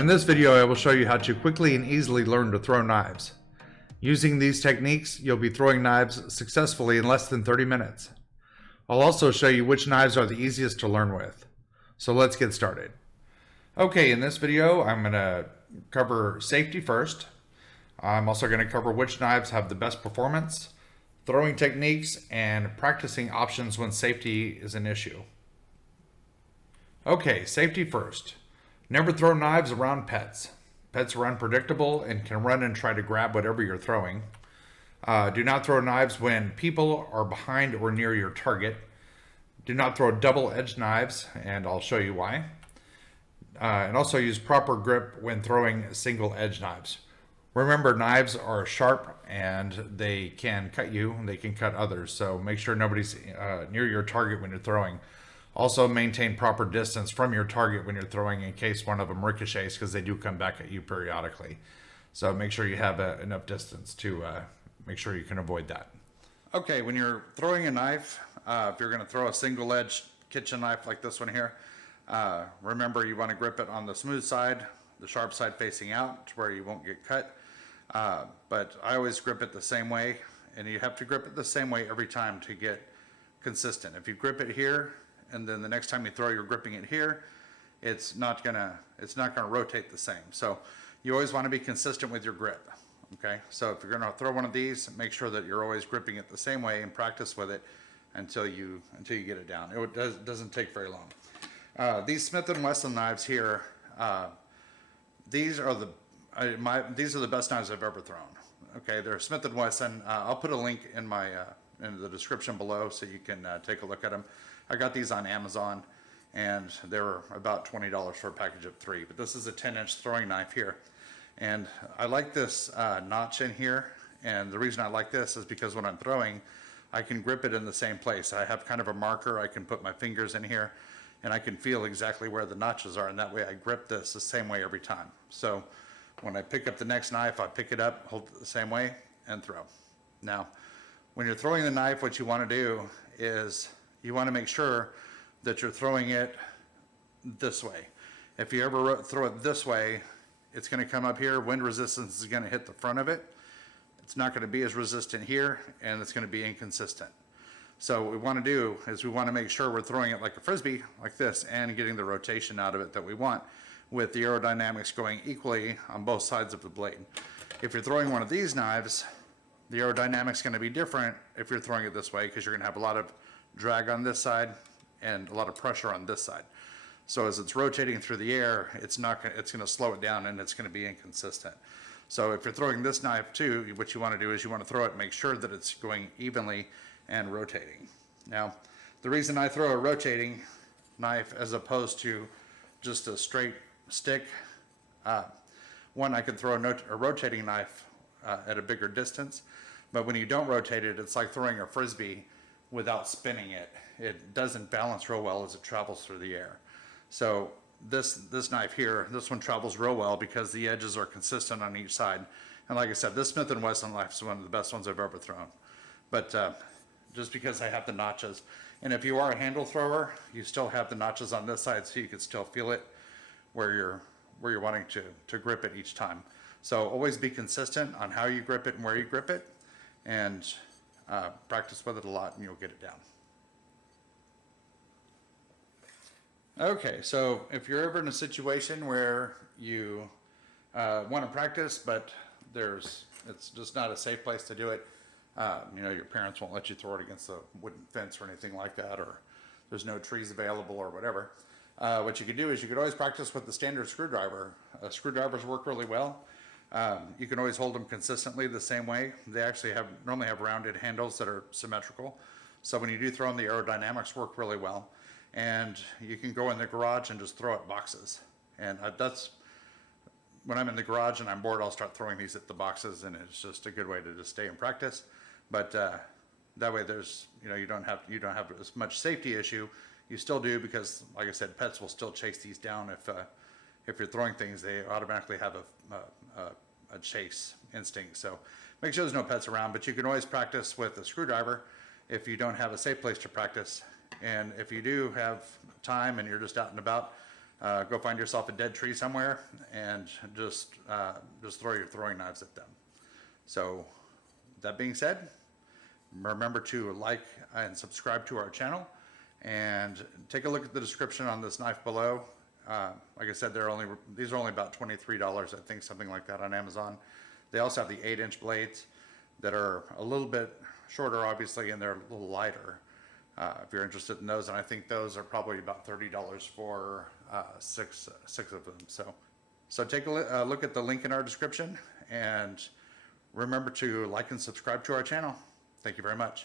In this video, I will show you how to quickly and easily learn to throw knives. Using these techniques, you'll be throwing knives successfully in less than 30 minutes. I'll also show you which knives are the easiest to learn with. So let's get started. Okay, in this video, I'm going to cover safety first. I'm also going to cover which knives have the best performance, throwing techniques, and practicing options when safety is an issue. Okay, safety first. Never throw knives around pets. Pets are unpredictable and can run and try to grab whatever you're throwing. Do not throw knives when people are behind or near your target. Do not throw double-edged knives, and I'll show you why. And also use proper grip when throwing single-edged knives. Remember, knives are sharp and they can cut you and they can cut others, so make sure nobody's near your target when you're throwing. Also maintain proper distance from your target when you're throwing in case one of them ricochets, because they do come back at you periodically. So make sure you have enough distance to make sure you can avoid that. Okay, when you're throwing a knife, if you're going to throw a single-edged kitchen knife like this one here, remember you want to grip it on the smooth side, the sharp side facing out to where you won't get cut. But I always grip it the same way, and you have to grip it the same way every time to get consistent. If you grip it here, and then the next time you throw, you're gripping it here, it's not gonna rotate the same. So you always want to be consistent with your grip. Okay, so if you're gonna throw one of these, make sure that you're always gripping it the same way and practice with it until you get it down. It doesn't take very long. These Smith & Wesson knives here, these are the best knives I've ever thrown. Okay, they're Smith & Wesson. I'll put a link in my in the description below so you can take a look at them. I got these on Amazon, and they were about $20 for a package of 3. But this is a 10-inch throwing knife here, and I like this notch in here. And the reason I like this is because when I'm throwing, I can grip it in the same place. I have kind of a marker. I can put my fingers in here, and I can feel exactly where the notches are, and that way I grip this the same way every time. So when I pick up the next knife, I pick it up, hold it the same way, and throw. Now, when you're throwing the knife, what you want to do is you want to make sure that you're throwing it this way. If you ever throw it this way, it's going to come up here. Wind resistance is going to hit the front of it. It's not going to be as resistant here, and it's going to be inconsistent. So what we want to do is we want to make sure we're throwing it like a Frisbee, like this, and getting the rotation out of it that we want, with the aerodynamics going equally on both sides of the blade. If you're throwing one of these knives, the aerodynamics is going to be different if you're throwing it this way, because you're going to have a lot of drag on this side and a lot of pressure on this side. So as it's rotating through the air, it's going to slow it down, and it's going to be inconsistent. So if you're throwing this knife too, what you want to do is you want to throw it, make sure that it's going evenly and rotating. Now, the reason I throw a rotating knife as opposed to just a straight stick, one, I could throw a rotating knife at a bigger distance, but when you don't rotate it, it's like throwing a Frisbee without spinning it. It doesn't balance real well as it travels through the air. So this knife here, this one travels real well because the edges are consistent on each side. And like I said, this Smith & Wesson knife is one of the best ones I've ever thrown. But just because I have the notches, and if you are a handle thrower, you still have the notches on this side, so you can still feel it where you're wanting to grip it each time. So always be consistent on how you grip it and where you grip it, and practice with it a lot, and you'll get it down. Okay, so if you're ever in a situation where you want to practice, but it's just not a safe place to do it, your parents won't let you throw it against a wooden fence or anything like that, or there's no trees available or whatever, what you could do is you could always practice with the standard screwdriver. Screwdrivers work really well. You can always hold them consistently the same way. They actually normally have rounded handles that are symmetrical. So when you do throw them, the aerodynamics work really well. And you can go in the garage and just throw at boxes. And that's when I'm in the garage and I'm bored, I'll start throwing these at the boxes, and it's just a good way to just stay in practice. But that way you don't have as much safety issue. You still do, because like I said, pets will still chase these down. If you're throwing things, they automatically have a chase instinct. So make sure there's no pets around, but you can always practice with a screwdriver if you don't have a safe place to practice. And if you do have time and you're just out and about, Go find yourself a dead tree somewhere and just throw your throwing knives at them. So that being said, remember to like and subscribe to our channel, and take a look at the description on this knife below. Like I said, these are only about $23, I think, something like that on Amazon. They also have the 8-inch blades that are a little bit shorter, obviously, and they're a little lighter. If you're interested in those, and I think those are probably about $30 for six of them. So take a look at the link in our description, and remember to like and subscribe to our channel. Thank you very much.